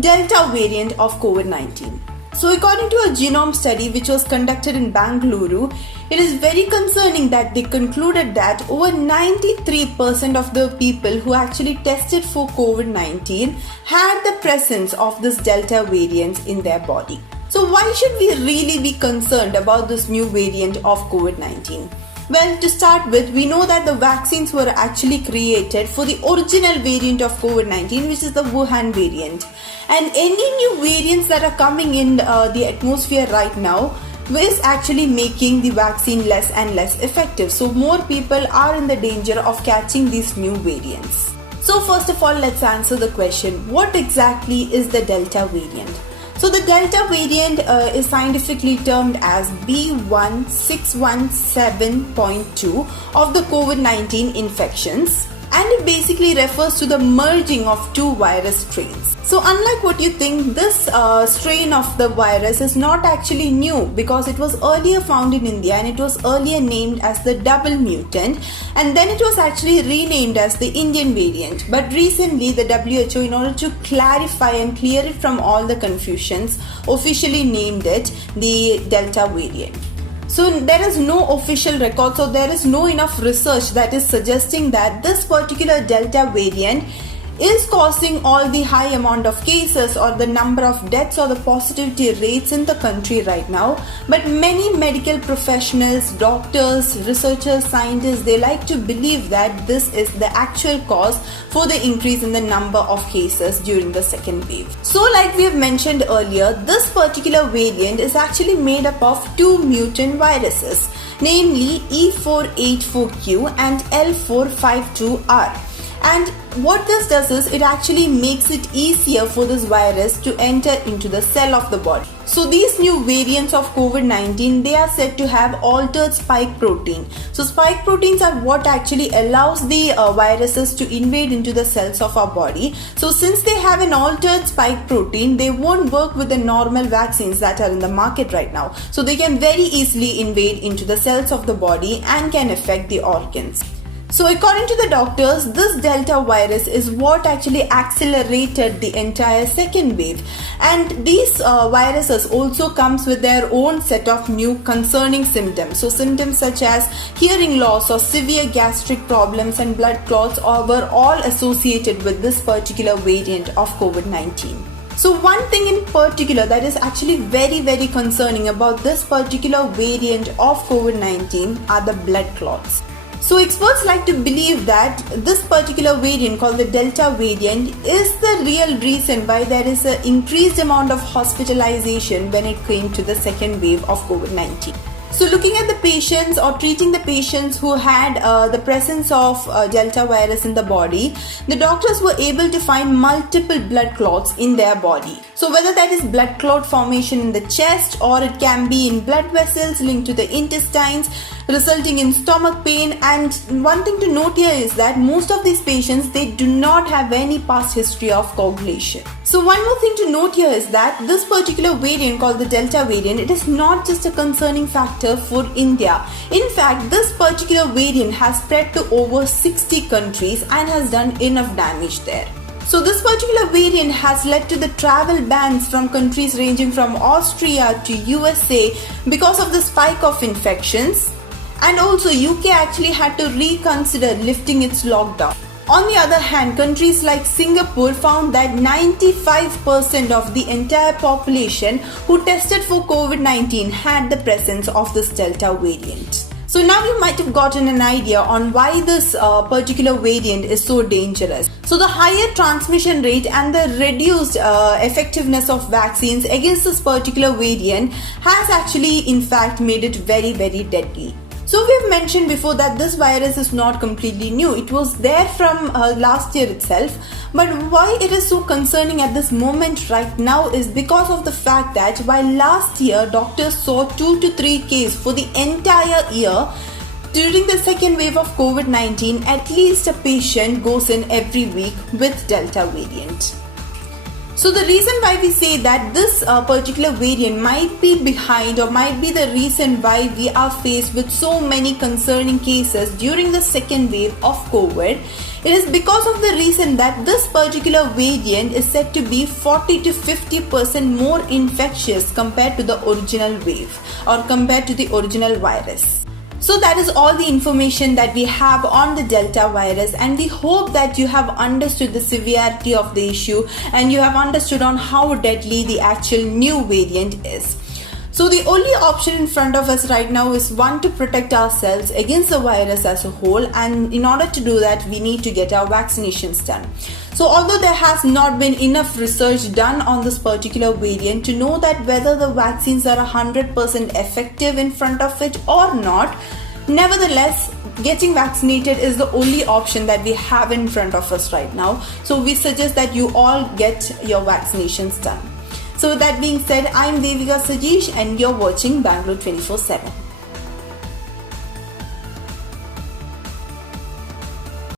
Delta variant of COVID-19. So according to a genome study which was conducted in Bangalore, it is very concerning that they concluded that over 93% of the people who actually tested for COVID-19 had the presence of this Delta variant in their body. So why should we really be concerned about this new variant of COVID-19? Well, to start with, we know that the vaccines were actually created for the original variant of COVID-19, which is the Wuhan variant. And any new variants that are coming in the atmosphere right now is actually making the vaccine less and less effective. So more people are in the danger of catching these new variants. So first of all, let's answer the question, what exactly is the Delta variant? So the Delta variant is scientifically termed as B1617.2 of the COVID-19 infections, and it basically refers to the merging of two virus strains. So unlike what you think, this strain of the virus is not actually new because it was earlier found in India and it was earlier named as the double mutant, and then it was actually renamed as the Indian variant. But recently the WHO, in order to clarify and clear it from all the confusions, officially named it the Delta variant. So there is no official record, so there is no enough research that is suggesting that this particular Delta variant is causing all the high amount of cases or the number of deaths or the positivity rates in the country right now. But many medical professionals, doctors, researchers, scientists, they like to believe that this is the actual cause for the increase in the number of cases during the second wave. So like we have mentioned earlier, this particular variant is actually made up of two mutant viruses, namely E484Q and L452R. And what this does is it actually makes it easier for this virus to enter into the cell of the body. So these new variants of COVID-19, they are said to have altered spike protein. So spike proteins are what actually allows the viruses to invade into the cells of our body. So since they have an altered spike protein, they won't work with the normal vaccines that are in the market right now. So they can very easily invade into the cells of the body and can affect the organs. So according to the doctors, this Delta virus is what actually accelerated the entire second wave. And these viruses also comes with their own set of new concerning symptoms. So symptoms such as hearing loss or severe gastric problems and blood clots were all associated with this particular variant of COVID-19. So one thing in particular that is actually very, very concerning about this particular variant of COVID-19 are the blood clots. So experts like to believe that this particular variant called the Delta variant is the real reason why there is an increased amount of hospitalization when it came to the second wave of COVID-19. So looking at the patients or treating the patients who had the presence of Delta virus in the body, the doctors were able to find multiple blood clots in their body. So whether that is blood clot formation in the chest or it can be in blood vessels linked to the intestines, resulting in stomach pain. And one thing to note here is that most of these patients, they do not have any past history of coagulation. So one more thing to note here is that this particular variant called the Delta variant, it is not just a concerning factor for India. In fact, this particular variant has spread to over 60 countries and has done enough damage there. So this particular variant has led to the travel bans from countries ranging from Austria to USA because of the spike of infections. And also UK actually had to reconsider lifting its lockdown. On the other hand, countries like Singapore found that 95% of the entire population who tested for COVID-19 had the presence of this Delta variant. So now you might have gotten an idea on why this particular variant is so dangerous. So the higher transmission rate and the reduced effectiveness of vaccines against this particular variant has actually in fact made it very, very deadly. So we've mentioned before that this virus is not completely new. It was there from last year itself. But why it is so concerning at this moment right now is because of the fact that while last year doctors saw 2 to 3 cases for the entire year, during the second wave of COVID-19, at least a patient goes in every week with Delta variant. So the reason why we say that this particular variant might be behind or might be the reason why we are faced with so many concerning cases during the second wave of COVID, it is because of the reason that this particular variant is said to be 40 to 50% more infectious compared to the original wave or compared to the original virus. So that is all the information that we have on the Delta virus, and we hope that you have understood the severity of the issue and you have understood on how deadly the actual new variant is. So the only option in front of us right now is one, to protect ourselves against the virus as a whole, and in order to do that we need to get our vaccinations done. So although there has not been enough research done on this particular variant to know that whether the vaccines are 100% effective in front of it or not, nevertheless getting vaccinated is the only option that we have in front of us right now. So we suggest that you all get your vaccinations done. So with that being said, I'm Devika Sajeesh and you're watching Bangalore 24/7.